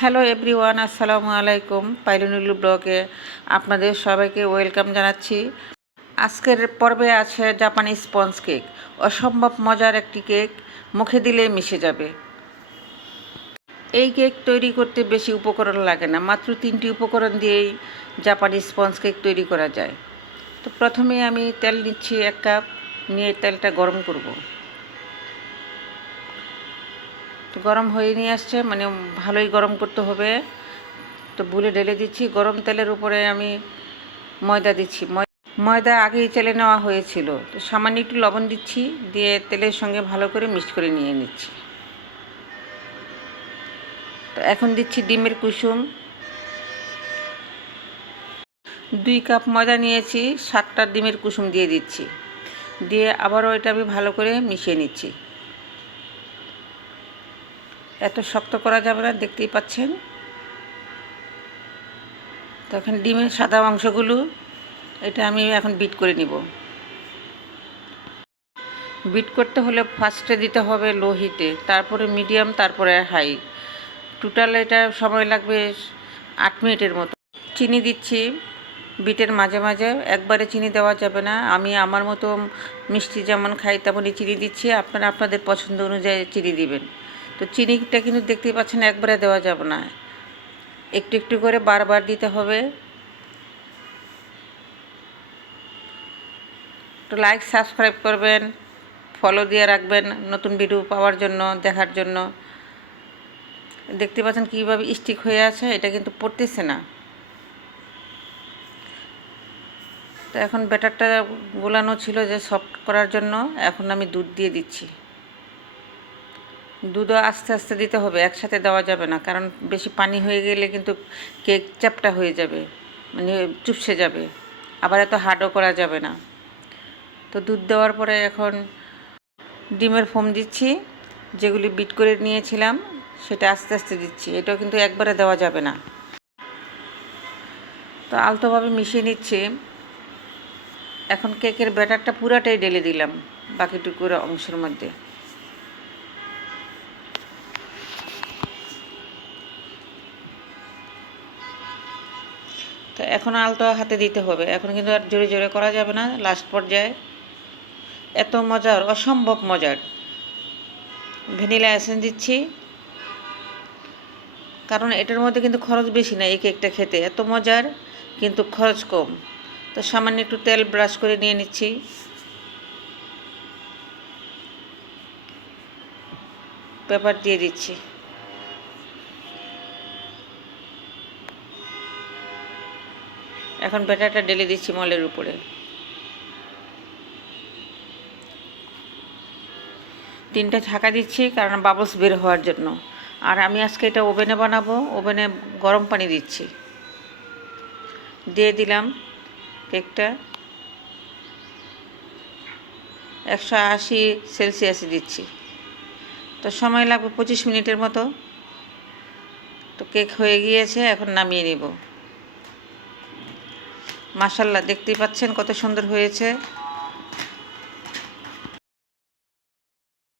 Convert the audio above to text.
Hello everyone, আসসালামু আলাইকুম পাইলুনুলু ব্লগে আপনাদের সবাইকে ওয়েলকাম জানাচ্ছি। আজকের পর্বে আছে জাপানি স্পঞ্জ কেক, অসম্ভব মজার একটি কেক, মুখে দিলে মিশে যাবে। এই কেক তৈরি করতে বেশি উপকরণ লাগে না, মাত্র তিনটি উপকরণ দিয়েই জাপানি স্পঞ্জ কেক তৈরি করা যায়। তো প্রথমে আমি তেল নিচ্ছি, এক কাপ, নিয়ে তেলটা গরম করব। তো গরম হয়ে নিয়ে আসছে মানে ভালোই গরম করতে হবে। তো বুলে ঢেলে দিচ্ছি, গরম তেলের উপরে আমি ময়দা দিচ্ছি। ময়দা আগেই চেলে নেওয়া হয়েছিল। তো সামান্য একটু লবণ দিচ্ছি, দিয়ে তেলের সঙ্গে ভালো করে মিক্স করে নিয়ে নিচ্ছি। তো এখন দিচ্ছি ডিমের কুসুম। দুই কাপ ময়দা নিয়েছি, সাতটা ডিমের কুসুম দিয়ে দিচ্ছি। দিয়ে আবারও এটা আমি ভালো করে মিশিয়ে নিচ্ছি। এত শক্ত করা যাবে না, দেখতেই পাচ্ছেন। তখন ডিমের সাদা অংশগুলো, এটা আমি এখন বিট করে নিব। বিট করতে হলে ফার্স্টে দিতে হবে লো হিটে তারপরে মিডিয়াম তারপরে হাই টোটাল এটা সময় লাগবে আট মিনিটের মতো। চিনি দিচ্ছি বিটের মাঝে মাঝে, একবারে চিনি দেওয়া যাবে না। আমি আমার মতো মিষ্টি যেমন খাই তেমনই চিনি দিচ্ছি, আপনারা আপনাদের পছন্দ অনুযায়ী চিনি দিবেন। তো চিনিটা কিন্তু দেখতেই পাচ্ছেন একবারে দেওয়া যাবে না। একটু একটু করে বারবার দিতে হবে। তো লাইক সাবস্ক্রাইব করবেন ফলো দিয়ে রাখবেন নতুন ভিডিও পাওয়ার জন্য, দেখার জন্য। দেখতে পাচ্ছেন কীভাবে স্টিক হয়ে আছে, এটা কিন্তু পড়তেছে না। তো এখন ব্যাটারটা গোলানো ছিল যে সফট করার জন্য, এখন আমি দুধ দিয়ে দিচ্ছি। দুধও আস্তে আস্তে দিতে হবে, একসাথে দেওয়া যাবে না। কারণ বেশি পানি হয়ে গেলে কিন্তু কেক চ্যাপটা হয়ে যাবে মানে চুপসে যাবে। আবার এত হার্ডও করা যাবে না। তো দুধ দেওয়ার পরে এখন ডিমের ফোম দিচ্ছি, যেগুলি বিট করে নিয়েছিলাম, সেটা আস্তে আস্তে দিচ্ছি। এটাও কিন্তু একবারে দেওয়া যাবে না। তো আলতোভাবে মিশিয়ে নিচ্ছি। এখন কেকের ব্যাটারটা পুরাটাই ঢেলে দিলাম, বাকিটুকুর অংশের মধ্যে। তো এখন আলতো হাতে দিতে হবে। এখন কিন্তু আর জোরে জোরে করা যাবে না লাস্ট পর্যায়ে। এত মজার, অসম্ভব মজার। ভ্যানিলা এসেন্স দিচ্ছি। কারণ এটার মধ্যে কিন্তু খরচ বেশি না এই কেকটা খেতে। এত মজার, কিন্তু খরচ কম। তো সামান্য একটু তেল ব্রাশ করে নিয়ে নিচ্ছি। পেপার দিয়ে দিচ্ছি। এখন ব্যাটারটা ঢেলে দিচ্ছি মলের উপরে। তিনটা ঢাকা দিচ্ছি কারণ বাবলস বের হওয়ার জন্য। আর আমি আজকে এটা ওভেনে বানাবো, ওভেনে গরম পানি দিচ্ছি। দিয়ে দিলাম কেকটা। একশো আশি সেলসিয়াসে দিচ্ছি। তো সময় লাগবে পঁচিশ মিনিটের মতো। তো কেক হয়ে গিয়েছে, এখন নামিয়ে নিব। মাসাল্লাহ দেখতেই পাচ্ছেন কত সুন্দর হয়েছে।